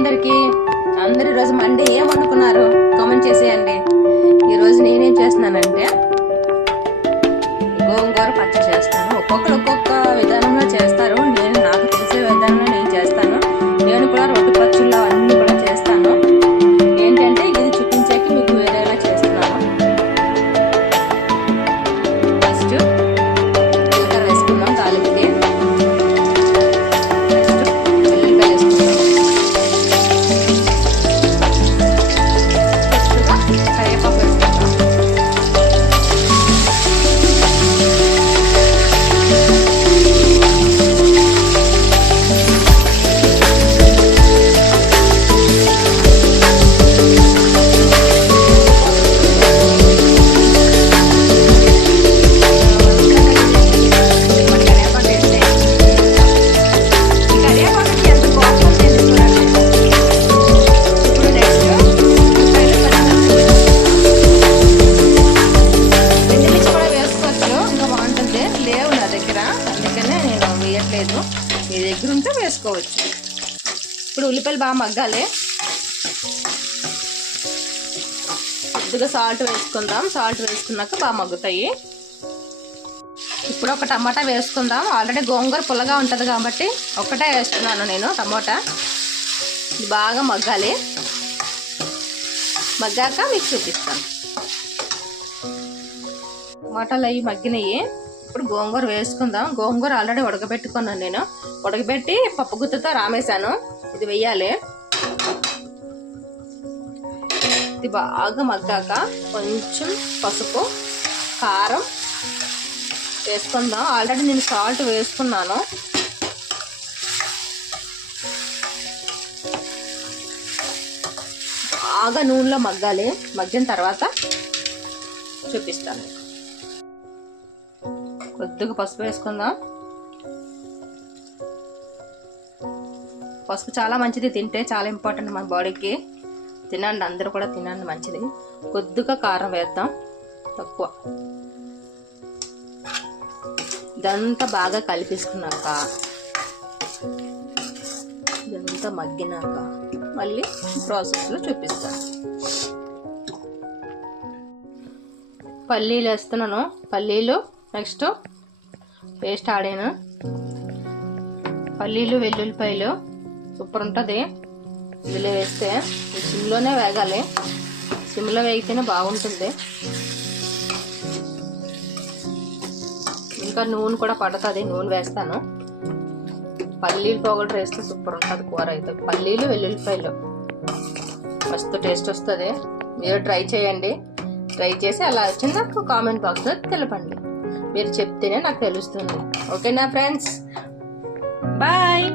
అందరికి. అందరు ఈరోజు మండే ఏం వండుకున్నారు కామెంట్ చేసేయండి. ఈరోజు నేనేం చేస్తున్నానంటే గోంగూర పచ్చడి చేస్తాను. ఒక్కొక్కరు ఒక్కొక్క విధానంలో చేస్తారు. నాకు తెలిసే విధానంలో నేను చేస్తాను. నేను కూడా రొట్టె పచ్చళ్ళు అన్నీ కూడా చేస్తాను. ఏంటంటే ఇది చూపించాక మీకు వేరేలా చేస్తున్నాను. ఫస్ట్ జీలకర్ర వేసుకుందాం తాలింపుకి. మీ దగ్గర ఉంటే వేసుకోవచ్చు. ఇప్పుడు ఉల్లిపాయలు బాగా మగ్గాలి. కొద్దిగా సాల్ట్ వేసుకుందాం. సాల్ట్ వేసుకున్నాక బాగా మగ్గుతాయి. ఇప్పుడు ఒక టమాటా వేసుకుందాం. ఆల్రెడీ గోంగూర పుల్లగా ఉంటుంది కాబట్టి ఒకటే వేస్తున్నాను నేను టమాటా. ఇది బాగా మగ్గాలి. మగ్గాక మీకు చూపిస్తాను. టమాటాలు అవి మగ్గినాయి. ఇప్పుడు గోంగూర వేసుకుందాం. గోంగూర ఆల్రెడీ ఉడకబెట్టుకున్నాను నేను. ఉడకబెట్టి పప్పు గుత్తుతో రామేశాను. ఇది వెయ్యాలి. ఇది బాగా మగ్గాక కొంచెం పసుపు, కారం వేసుకుందాం. ఆల్రెడీ నేను సాల్ట్ వేసుకున్నాను. బాగా నూనెలో మగ్గాలి. మగ్గిన తర్వాత చూపిస్తాను. కొద్దిగా పసుపు వేసుకుందాం. పసుపు చాలా మంచిది. తింటే చాలా ఇంపార్టెంట్ మన బాడీకి. తినండి, అందరూ కూడా తినండి, మంచిది. కొద్దిగా కారం వేద్దాం, తక్కువ. ఇదంతా బాగా కలిపేసుకున్నాక, ఇదంతా మగ్గినాక మళ్ళీ ప్రాసెస్లో చూపిస్తాను. పల్లీలు వేస్తున్నాను. పల్లీలు నెక్స్ట్ పేస్ట్ ఆడాను. పల్లీలు వెల్లుల్లిపాయలు సూపర్ ఉంటుంది. ఇందులో వేస్తే సిమ్లోనే వేగాలి. సిమ్లో వేగితేనే బాగుంటుంది. ఇంకా నూనె కూడా పడుతుంది. నూనె వేస్తాను. పల్లీలు పౌడర్ వేస్తే సూపర్ ఉంటుంది కూర అయితే. పల్లీలు వెల్లుల్లిపాయలు మస్తు టేస్ట్ వస్తుంది. మీరు ట్రై చేయండి. ట్రై చేసి అలా వచ్చింది నాకు కామెంట్ బాక్స్లో తెలపండి. మీరు చెప్తేనే నాకు తెలుస్తుంది. ఓకేనా ఫ్రెండ్స్? బాయ్.